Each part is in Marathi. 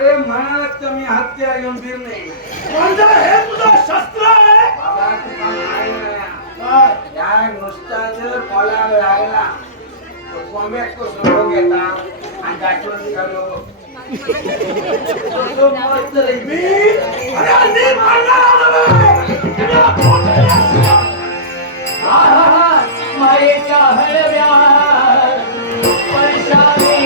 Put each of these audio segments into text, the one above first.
अरे म्हणालात तर मी हत्यार घेऊन फिरणे. म्हणजे हे तुझं शस्त्र आहे? बाबा तुका माहिती नाही त्या नुसता जर मला लागला तो कोंब्यात तो सोडून घेता आणि दाटून निघालो. तो मस्त रे. मी अरे मारणार आहे. तुला कोण आहे? मायेच्या हळव्या वर्षाने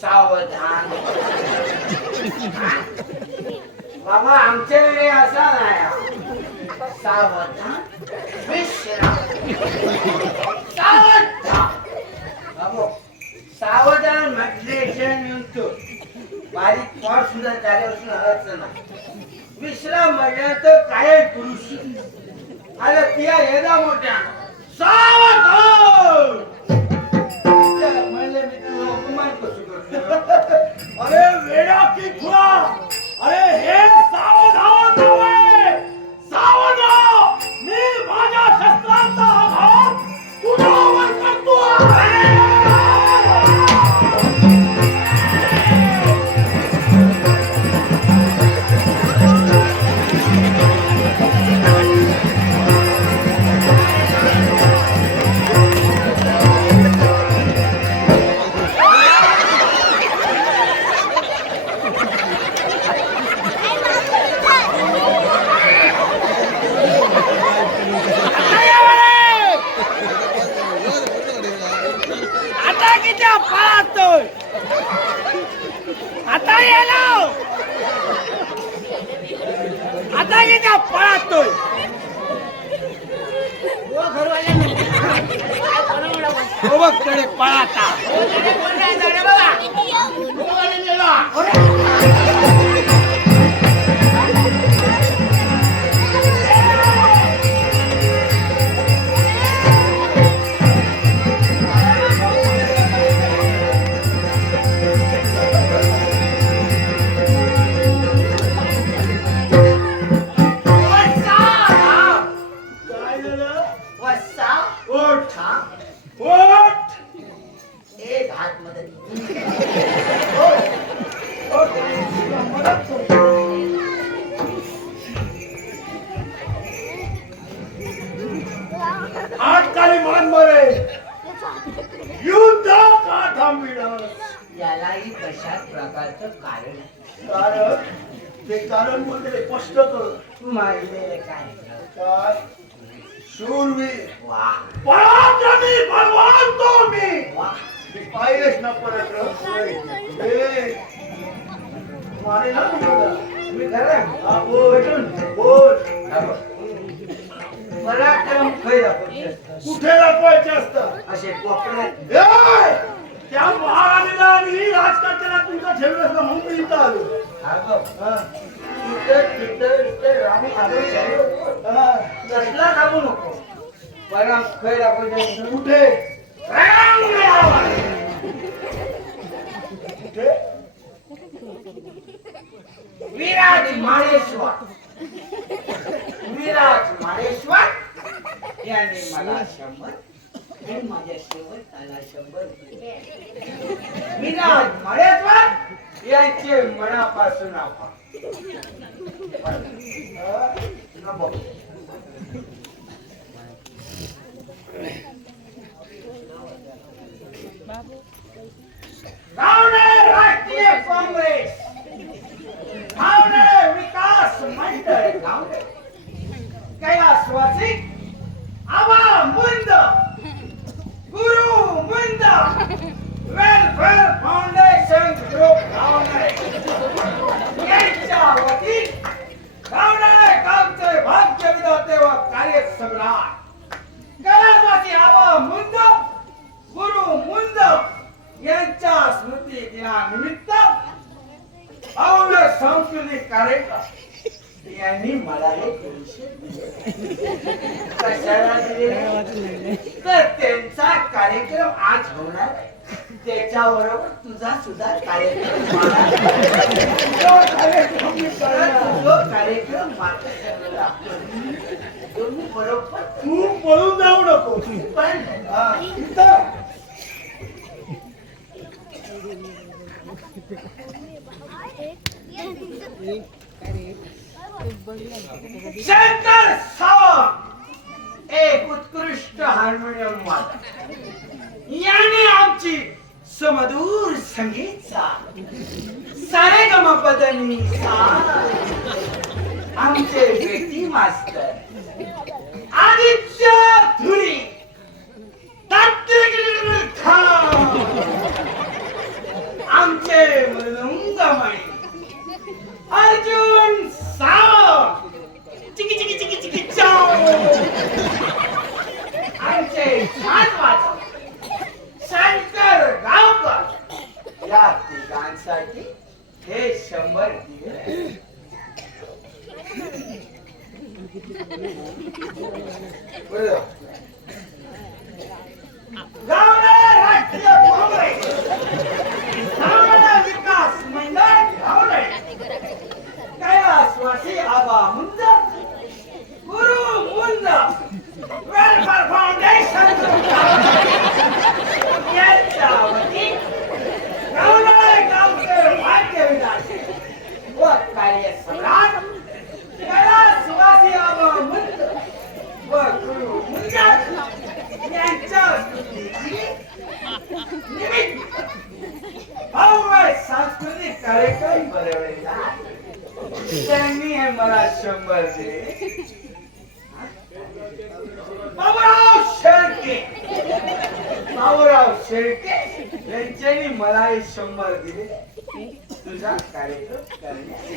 सावधान. बाबा आमच्या वेळी असा नाही. सावधान विश्राम. सावधान बाबू सावधान म्हटले बारीक पॉट सुद्धा त्याच्यापासून हलायचं नाही. विश्राम म्हटलं तर काय पुरुष आला त्या येदा मोठ्या सावधान म्हणले मी तुला अपमान कसं करतो. अरे वेडा की खुळा. अरे हे सावधान नाव आहे. सावधान. मी माझ्या शस्त्रांचा आघात तुझ्यावर करतो. आता येलो आता गेला पळतोय. बघ कडे पळाता यालाही कशात प्रकारचं कारण कारण ते कारण म्हणजे स्पष्ट कर. तू मारलेले काय काय शूरवीर वा पराक्रमी बलवान तो मी. वा पाहिलेच ना पराक्रम. मारे ना तुम्ही खरं बोल. पराक्रम खै दाखवते कुठे दाखवायचे असतात असे कोकणात. त्या महाराणीला मी राजकारणाला तुमचं ठेवलं असतं म्हणून मी इथं आलो. तिथं राहून आलो कसला थांबू नको. पराम खै दाखवायचे कुठे विराट माळेश्वर विराज माळेश्वर यांनी मला 100 आणि माझ्या शेवटाला 100 दिले. विराज माळेश्वर यांचे मनापासून आभार. नको. गावणे राष्ट्रीय काँग्रेस, गावणे विकास मंडळ, गावणे कैलासवासी आबा मुंद, गुरु मुंद, वेलफेअर फाउंडेशन ग्रुप गावणे यांच्या वतीने गावणे गावचे भाग्य विधाते व कार्य सम्राट कैलासवासी आबा मुंद, गुरु मुंद यांच्या स्मृती दिनानिमित्त भव्य सांस्कृतिक कार्यक्रम यांनी मला हे 200 दिले. कशाला दिले? तर त्यांचा कार्यक्रम आज होणार आहे. त्याच्याबरोबर तुझा सुद्धा कार्यक्रम कार्यक्रम तुम्ही बरोबर तू पळून जाऊ नको. पण शंकर सावंत एक उत्कृष्ट हार्मोनियम वादक याने आमची सुमधुर संगीत सारेगमपदनी आमचे बेटी मास्तर आदित्य धुरी आमचे मृदुंगमणी अर्जुन सावंत चिकी चिकी चिकी चिकी चाव आमचे छान वाचक शंकर गावकर या तिघांसाठी हे 100 दिले. गावणे राष्ट्रीय काँग्रेस, गावणे विकास मंडळ, गावणे कैलासवासी आबा मुंद, गुरु मुंद, वेलफेअर फाउंडेशन यांच्या वतीने गावणे गावचे भाग्य विधाते व कार्य सम्राट कैलासवासी आबा मुंद व गुरु मुंद यांच्या स्मृतीची निमित्त भव्य सांस्कृतिक कार्यक्रम भरवलेला आहे. त्यांनी हे मला 100 दिले. बाबूराव शेळके यांच्यानी मला हे 100 दिले तुझा कार्यक्रम करण्यासाठी.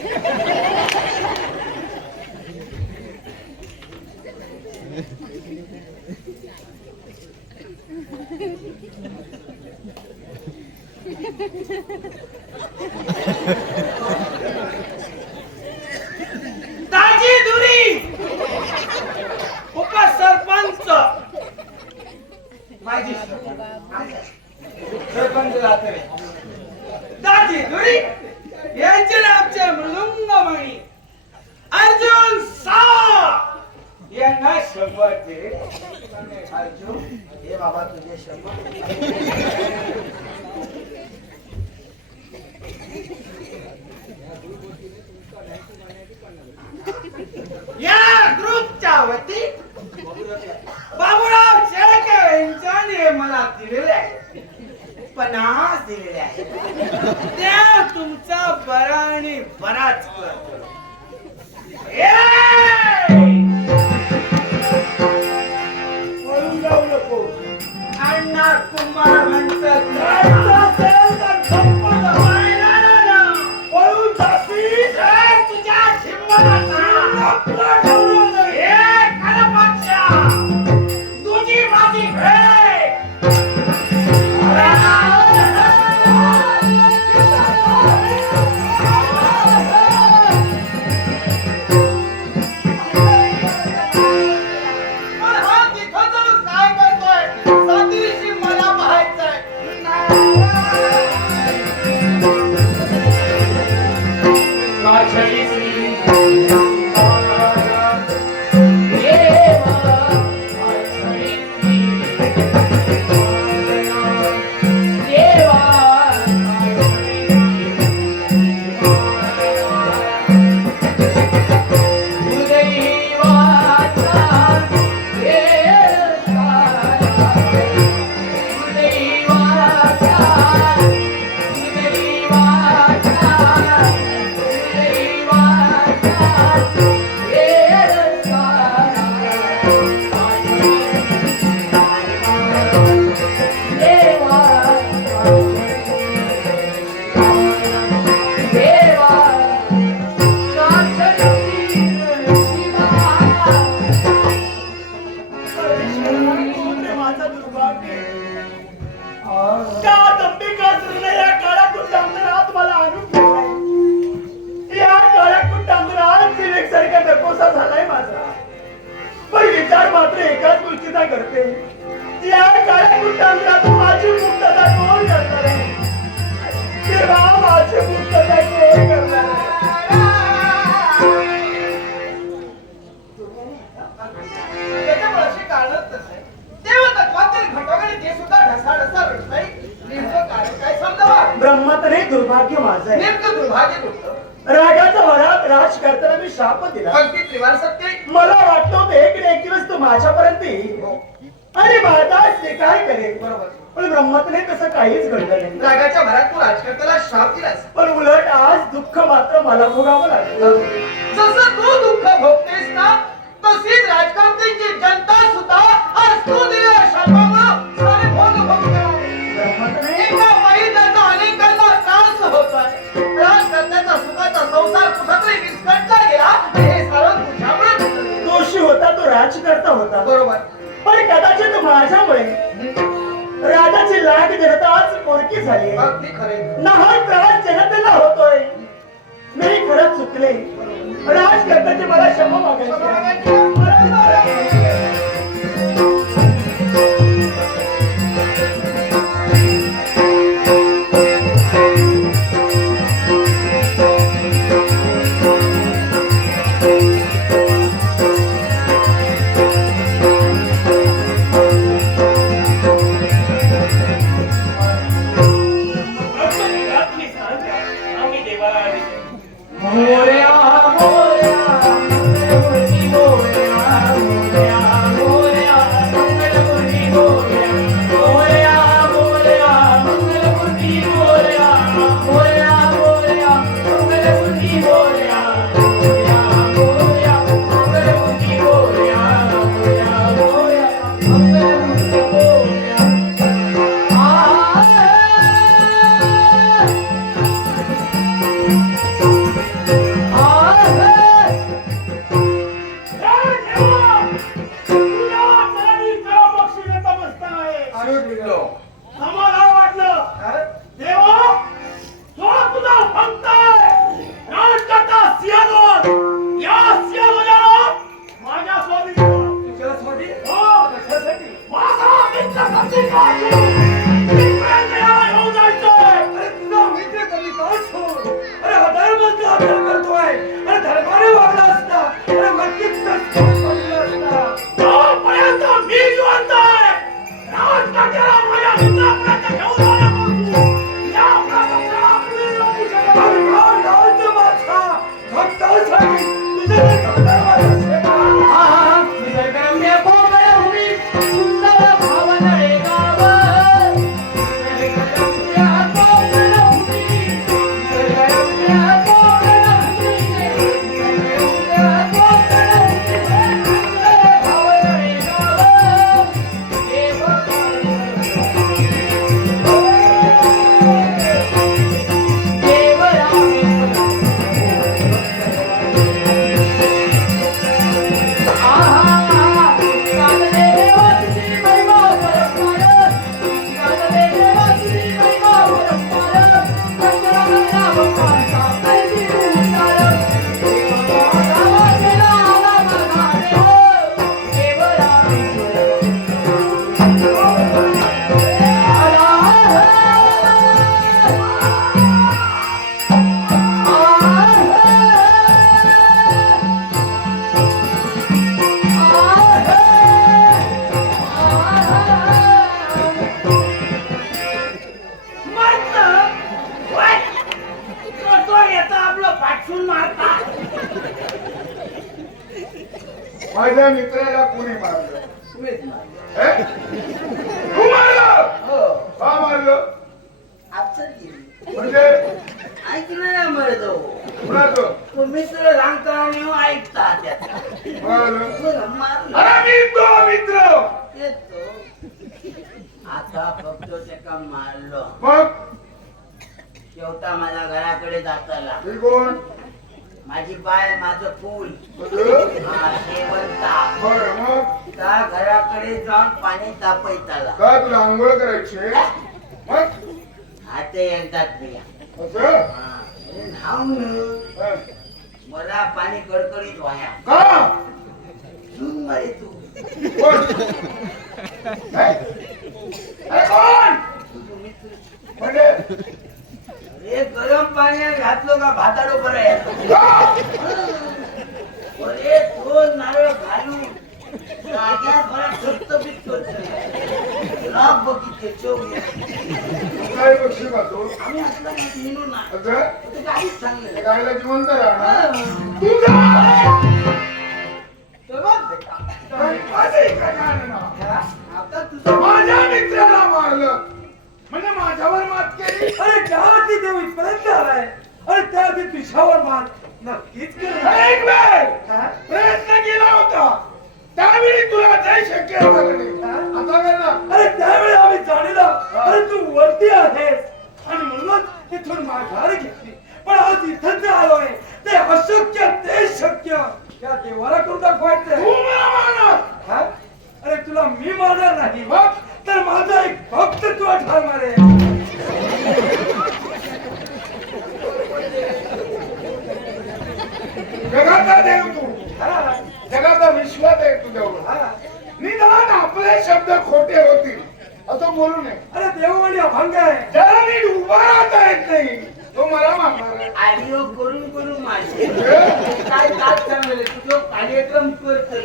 दाजी धुरी उपसरपंच माझी सरपंच जाते दाजी धुरी यांचे नामचे मृदुंगमणी अर्जुन सावंत यांना 100 दिले. अर्जुन हे बाबा तुझे 100. या ग्रुपच्या वती बाबूराव शेळके यांच्याने मला दिलेले आहे 50 दिलेले आहे. त्या तुमचा बरा आणि बराच करतो. पळून जाऊ नको. अण्णा कुंभार म्हणतात करते. या काळ्या कुटांना माझी मुक्तता कोण करणार आहे? देवा, माझी मुक्तता कोण करणार आहे? त्याच्यामुळे अशी कारणच तसं आहे. देवतत्वातील घटोगडी ते सुद्धा ढसाढसा रचनाई. नेमकं कारण काय समजावा? ब्रह्मातने दुर्भाग्य माझं आहे. नेमकं दुर्भाग्य तुमचं. रागाच्या भरात राज करताना मी शाप दिला. अगदी त्रिवार सत्य आहे. मला वाटलं होतं एक ना एक दिवस तू माझ्यापर्यंत येईल हो, आणि माझा स्वीकार करेल. बरोबर. पण ब्रह्मातने तसं काहीच घडलं नाही. रागाच्या भरात तू राजकर्त्याला शाप दिलास. पण उलट आज दुःख मात्र मला भोगावं लागलं. जसं तू दुःख भोगतेस ना, तशीच राजकारत्यांची जनता सुद्धा आज तू दिलेल्या शापामुळं सारे भोग भोगते. ब्रह्मातने एका वाईटाचा अनेकांना त्रास होतोय. राजकर्त्याचा सुखाचा संसार कुठंतरी विस्कटला गेला. हे सारं तुझ्यामुळे घडलं. दोषी होता तो राजकर्ता होता. बरोबर. पण कदाचित माझ्यामुळे राजाची लाट जनता आज मोडकी झाली. अगदी खरे. नाहक त्रास जनतेला होतोय. मी खरंच चुकले. राजकर्त्याची मला क्षमा मागायची. आम्हाला वाटलं देवा तो तुझा भक्त आहे. राजकर्ता सिंहासनावर. या सिंहासनावर माझ्या स्वामी तुझ्यासाठी हो माझा मित्र कधी काढतो. इथपर्यंत याला घेऊन जायचंय. अरे तुझा मित्र कमी का सोड. अरे हा धर्माचा आदर करतोय. अरे धर्माने वागला असता. अरे नक्कीच असता. तोपर्यंत मी जिवंत आहे. राजकर्त्याला माझ्या मित्रापर्यंत घेऊन जाण्यापासून या प्रपंचाला आपली लोकू शकत नाही. माझ्या मित्राला कोणी मारलं? तुम्हीच मारलं. हे? तू मारलं? हो. का मारलं? आपसात गेली. म्हणजे ऐकलं नाही मरतो. कुणाचं? तो मित्र सांगता आणि ऐकता त्याचा. मारलं? बरं, मारलं. अरे मी तो मित्र. येतो. आता फक्त त्याला मारलं. मग शेवटा माझ्या घराकडे जाताला. मी कोण? माझी बाय माझं फूल. म्हणजे? हा शेवंता. बरं, मग त्या घराकडे जाऊन पाणी तापयताला. का तुला आंघोळ करायची? मग आता एकदाच मी असं? न्हाऊन हं. मला पाणी कडकडीत व्हाया. का? झूम मारे तू. कोण? जाग्यावर परत थपथपीत करतोय. लॉक बघितले चोर काय बक्षी खातो आम्ही असला म्हणून ना अगं ते काहीच चांगलं नाही. गायला जिवंत राहणार हा. तुझा तर बघ बेटा. आता तुझं माझ्या मित्राला मारलं म्हणजे माझ्यावर मात केली. अरे त्यावरती देव इथपर्यंत आलाय अरे त्यावरती तुझ्यावर मार नक्कीच केलं. एक वेळ हा? प्रयत्न केला होता त्यावेळी तुला ते शक्य झालं नाही. आता करणार अरे त्यावेळी आम्ही जाणीलं अरे तू वरती आहेस आणि म्हणूनच तिथून माघार घेतली पण आज इथं जे आलोय ते अशक्य ते शक्य त्या देवाला करून दाखवायचं तू मला मारणार. हा? अरे तुला मी मारणार नाही मग? तर माझा एक भक्त तुला ठार मारेल. जगाचा देव तू हा? जगाचा विश्वास आहे तुझ्यावर. हा? निदान आपले शब्द खोटे होतील असं बोलू नये. अरे देव म्हणजे अभंग आहे ज्याला नीट उभा राहता येत नाही तो मला मारणार आहे. आडिओ करून करून माझे काय काय चांगलं तुझं कार्यक्रम करतोय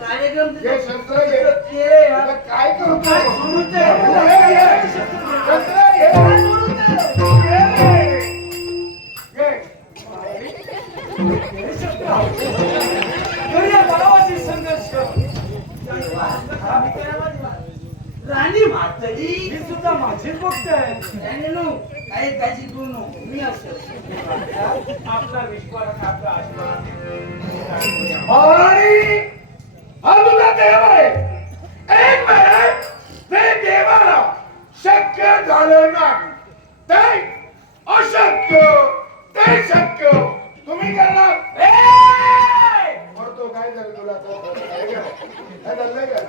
कार्यक्रम हे तुझं शस्त्र घे. केले आता काय करतो काय सुरूच आहे. शस्त्र घे. काय सुरूच आहे. घे. घरी या गावाची संघर्ष राणी म्हातारी ही सुद्धा माझीच भक्त आहे. त्याने नो काही त्याची तू नो मी असं आपला विश्वास आपला आशीर्वाद महाराणी हा तुझा देव आहे. एक वेळ ते देवाला शक्य झालं नाही ते अशक्य ते शक्य तुम्ही करणार. मरतो काय झालं तुला हे काय? काय झालंय का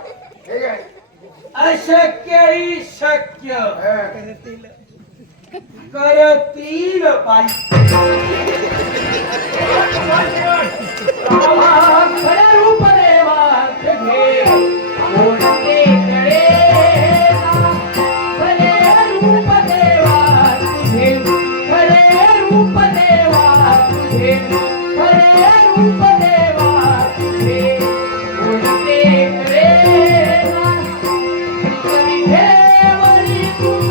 हे काय अशक्य ही शक्य हे. करतील बाई खऱ्या रूप देवा तुझे ओढते कडे खरे रूप देवा तुझे खरे रूप देवा तुझे खरे रूप देवा तुझे ओढते कडे कधी ठेवली तुझ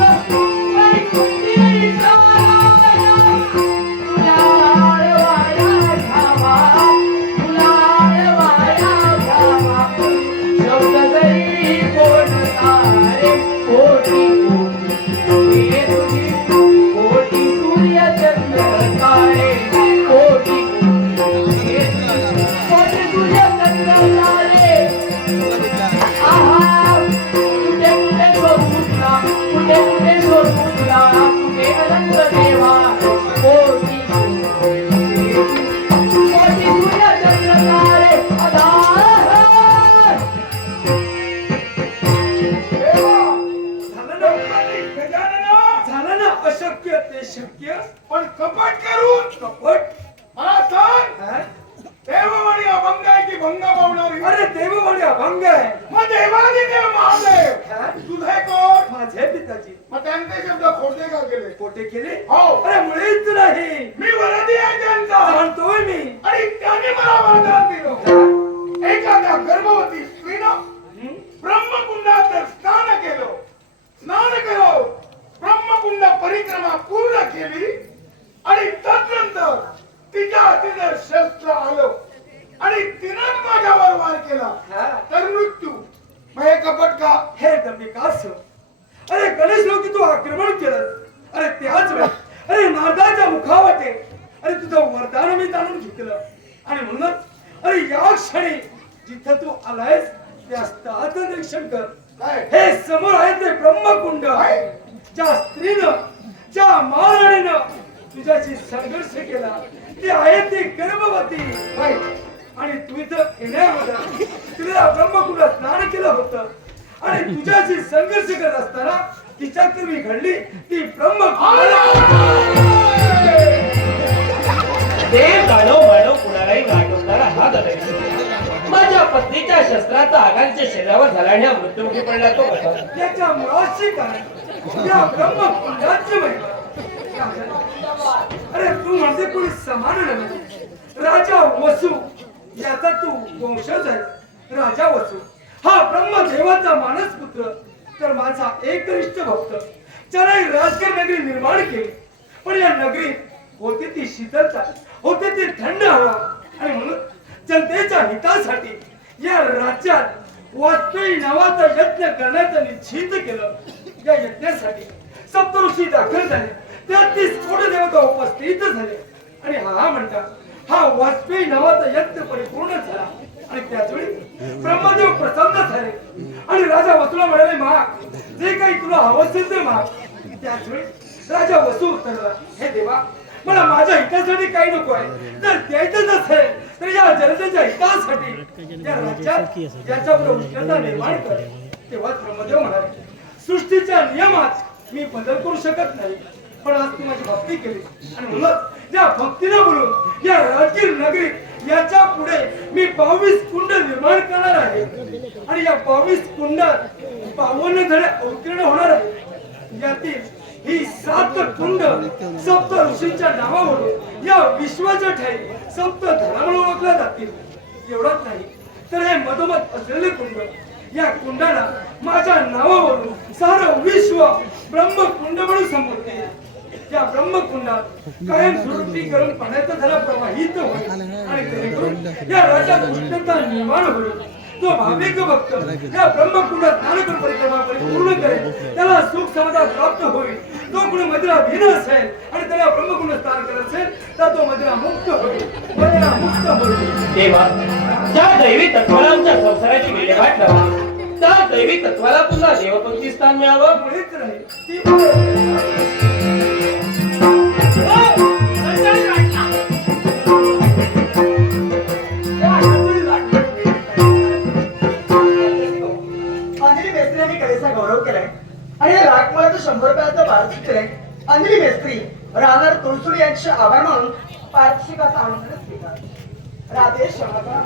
वैकुंठी झालं ना अशक्य ते शक्य पण कपट करून कपट मला सांग हा? देववाणी अभंग आहे की भंग पावणारी. अरे देव म्हणजे अभंग आहे मग देवादिदेव महादेव हा? तुझे कोण माझे पिताजी मग त्यांचे शब्द खोटे का केले. कोठे केले हो अरे मुळीच नाही मी वरदी आहे त्यांचा जाणतोय मी आणि त्यांनी मला वरदान दिलं. एखाद्या गर्भवती स्त्रीनं ब्रह्मकुंडात स्नान केलं ब्रह्मकुंड परिक्रमा पूर्ण केली आणि तदनंतर तिच्या हाती शस्त्र आलं आणि तिनं माझ्यावर वार केला हा? तर मृत्यू. मग हे कपट का. हे दंबिकास अरे गणेश लोकी तू आक्रमण केलं अरे त्याच वेळ अरे नारदाच्या मुखावाटे अरे तुझं वरदान मी जाणून घेतलं आणि म्हणूनच अरे या क्षणी जिथं तू आलायस त्या स्थाचं निरीक्षण कर. काय हे समोर आहे ते ब्रह्मकुंड ज्या स्त्रीनं ज्या महाराणीनं तुझ्याशी संघर्ष केला ती आहे ती गर्भवती काय आणि तू इथं येण्यामध्ये तिला ब्रह्मकुंड स्नान केलं होतं आणि तुझ्याशी संघर्ष करत असताना तिच्या मी घडली ती देव गाणव मानव कुणालाही गाठवणारा हा गणेश माझ्या पत्नीच्या शस्त्राचा आघातच्या शरीरावर झाला आणि हा मृत्युमुखी पडला तो कसा. त्याच्या मुळाशी कारण या ब्रह्मकुंडाची महिमा. अरे तू म्हणजे कोणी समान नव्हे. राजा वसु याचा तू वंशज आहे. राजा वसु हा ब्रह्मदेवाचा मानस पुत्र तर माझा एकनिष्ठ भक्त ज्याने राजगीर नगरी निर्माण केली. पण या नगरीत होती ती शीतलता, होते ती थंड हवा आणि म्हणून जनतेच्या हितासाठी या राज्यात वाजपेयी नावाचा यज्ञ करण्याचं निश्चित केलं. या यज्ञासाठी सप्तऋषी दाखल झाले, 33 कोटी देवता उपस्थित झाले आणि हा म्हणतात हा वाजपेयी नावाचा यज्ञ परिपूर्ण झाला. आणि त्याचवेळी ब्रह्मदेव प्रसन्न झाले आणि राजा वसूला म्हणाले माग जे काही तुला हवं असेल ते माग. त्याचवेळी राजा वसू उत्तरला हे देवा मला माझ्या हितासाठी काही नको आहे, जर द्यायचंच असेल तर या जनतेच्या हितासाठी या राज्यात याच्यापुढे उष्णता निर्माण कर. तेव्हा ब्रह्मदेव म्हणाले सृष्टीच्या नियमात मी बदल करू शकत नाही, पण आज तू माझी भक्ती केली आणि म्हणून या भक्तीला बोलून या राजगीर नगरीत याच्या पुढे मी 22 कुंड निर्माण करणार आहे आणि या 22 कुंडात 52 धडे अवतीर्ण होणार आहे. यातील ही 7 कुंड सप्त ऋषींच्या नावावरून या विश्वाच्या ठाई सप्त धरा म्हणून ओळखल्या जातील. एवढंच नाही तर हे मधोमध असलेले कुंड या कुंडाला माझ्या नावावरून सारं विश्व ब्रह्मकुंड म्हणून संबोधले. या ब्रह्मकुंडात कायम स्वरूपी गरम पाण्याचा धरा प्रवाहित होईल आणि जेणेकरून या राज्यात उष्णता निर्माण होईल. जो भाविक भक्त या ब्रह्मकुंडात स्नान करून परिक्रमा परिपूर्ण करेल त्याला सुख समाधान प्राप्त होईल. जो कोणी मदिरा भिन असेल आणि त्याला ब्रह्मकुंड स्नान करत असेल तर तो मदिरा मुक्त होईल, मदिरा मुक्त होईल. तेव्हा ज्या दैवी तत्वाला आमच्या संसाराची विल्हेवाट लावली त्या दैवी तत्वाला पुन्हा देवपंक्ती स्थान मिळावं. मुळीच नाही ती अंजली मेस्त्रीने कलेचा गौरव केलाय आणि राखमाळाचं 100 रुपयाचं वार्षिक केलंय. अंजली मेस्त्री राहणार तुळसुडी यांचे आभार म्हणून पारितोषिकाचा आनंद स्वीकार. राधे क्षमता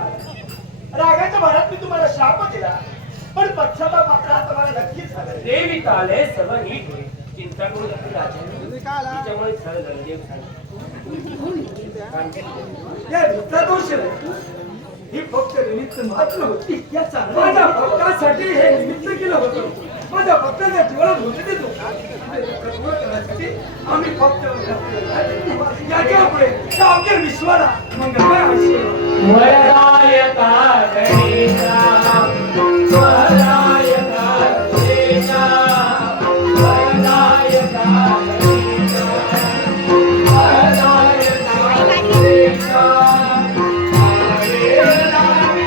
रागाच्या भरात मी तुम्हाला शाप दिला, पण पश्चाताप मात्र आता मला नक्कीच झाला. देवी आले सर्व नीट होईल, चिंता करू नका राजा. तिच्यामुळे झालं झालं देव झालं. या रीतचा दोष आहे. ही फक्त निमित्त मात्र होती. याचा माझ्या भक्तासाठी हे निमित्त केलं होतं. माझ्या भक्ताच्या जीवनात होते ते दुःख करण्यासाठी आम्ही फक्त याच्या पुढे अवघ्या विश्वाला मंगलमय आशीर्वाद. वरदाय काय